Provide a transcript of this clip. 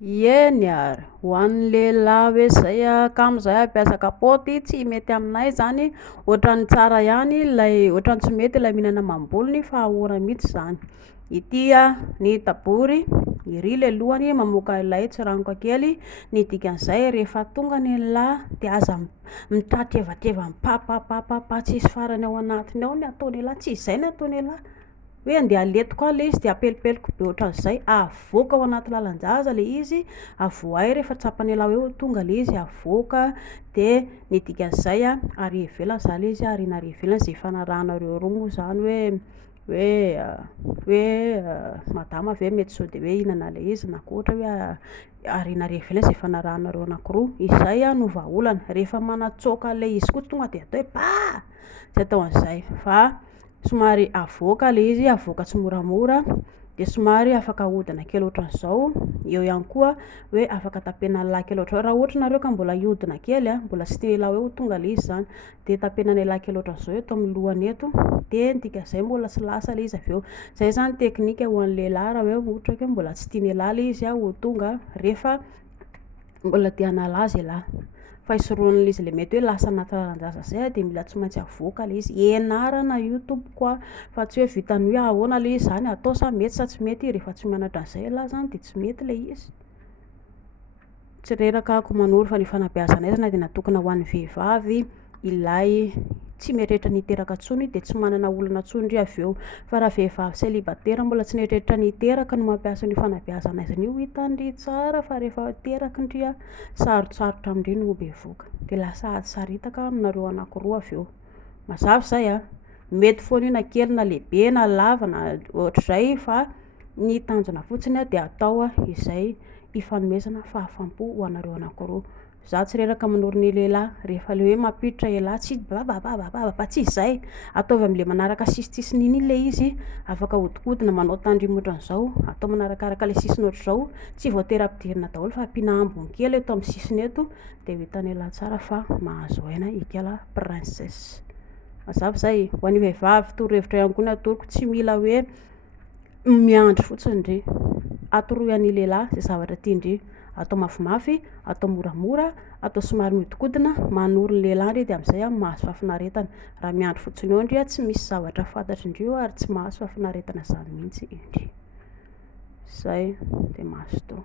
Eny ary, ho an'ny lehilahy hoe zay kamo zay hampiasa kapaoty tsy mety aminay zany, ohatrany tsara ihany lay ohatrany tsy mety lay mihinana amam-bolony fa ahora mihitsy zany. Ity ny tabory iry le lohany mamoaka ilay tsiranoka kely, ny dikan'izay rehefa tonga ny lahy de aza mitratrevatra mipapapapapa tsisy farany ao anatiny ao ny ataony lahy, tsy izay ny ataony lahy, hoe andeha haletoko aho le izy de apelipeliko be ohatran'izay, avoaka ao anaty lalan-jaza le izy, avoay rehefa tsapany lahy hoe ho tonga le izy, avoaka de ny dikan'izay ary ivelany zany le izy ary ivelany zay ifanarahanareo roa moa zany hoe madama ve mety sao de hoe hihinana le izy na koa ohatra hoe ariana ary ivelany zay ifanarahanareo anankiroa, izay no vahaolana, rehefa manatsoaka le izy koa tonga de atao hoe bah, tsy atao an'izay fa somary avoaka le izy, avoaka tsy moramora de somary afaka ahodina kely ohatran'izao, eo ihany koa hoe afaka tapenan'ny lahy kely ohatran'izao, raha ohatra nareo ka mbola hihodina kely mbola tsy tian'ny lahy hoe ho tonga le izy zany de tapenan'ny lahy kely ohatran'izao eto amin'ny lohany eto de ny dikan'izay mbola tsy lasa le izy aveo, zay zany teknika ho an'ny lehilahy raha hoe ohatra hoe mbola tsy tian'ny lahy le izy ho tonga rehefa mbola te hanala azy lahy, fa hisorohan'le izy le mety hoe lasa anaty lalan-jaza zay de mila tsy maintsy avoaka le izy, ianarana io tompoko fa tsy hoe vitany hoe ahoana le izy zany atao sa mety sa tsy mety, rehefa tsy mianatra an'izay lahy zany de tsy mety le izy. Tsy reraka ako manoro fa ny fanabeazana azy na de natokana ho an'ny vehivavy ilay tsy mieritreritra niteraka intsony de tsy manana olana intsony ndry aveo, fa raha vehivavy célibataire mbola tsy mieritreritra niteraka no mampiasa an'io fanabeazana azy an'io hitandry tsara, fa rehefa teraka ndry sarotsarotra amindry no bevoka de lasa saritaka aminareo anankiroa aveo, mazava zay mety foana io na kely na lehibe na lava na ohatr'izay fa ny tanjona fotsiny de atao izay ifanomezana fahafaham-po ho anareo anankiroa, za tsy reraka manoro ny lehilahy rehefa le hoe mampiditra ialahy tsy bababababa tsy izay, ataovy am'le manaraka sisitsisiny iny le izy, afaka ahodikodina manao tandremo ohatran'izao, atao manarakaraka le sisiny ohatr'izao, tsy voatery ampidirina daholo fa ampiana ambiny kely eto amin'ny sisiny eto de ho hitan'ny lahy tsara fa mahazo aina ikala princesse, mazava zay. Ho an'ny vehivavy torohevitra ihany koa ny atoroko tsy mila hoe miandry fotsiny ndry, atoroy an'ny lehilahy zay zavatra tiandry, atao mafimafy, atao moramora, atao somary mihodinkodina, manoro ny lehilahy ndry de am'izay mahazo fahafinaretana, raha miandry fotsiny eo ndry tsy misy zavatra fantatry ary tsy mahazo fahafinaretana zany mihitsy indry, zay de mahazo tao.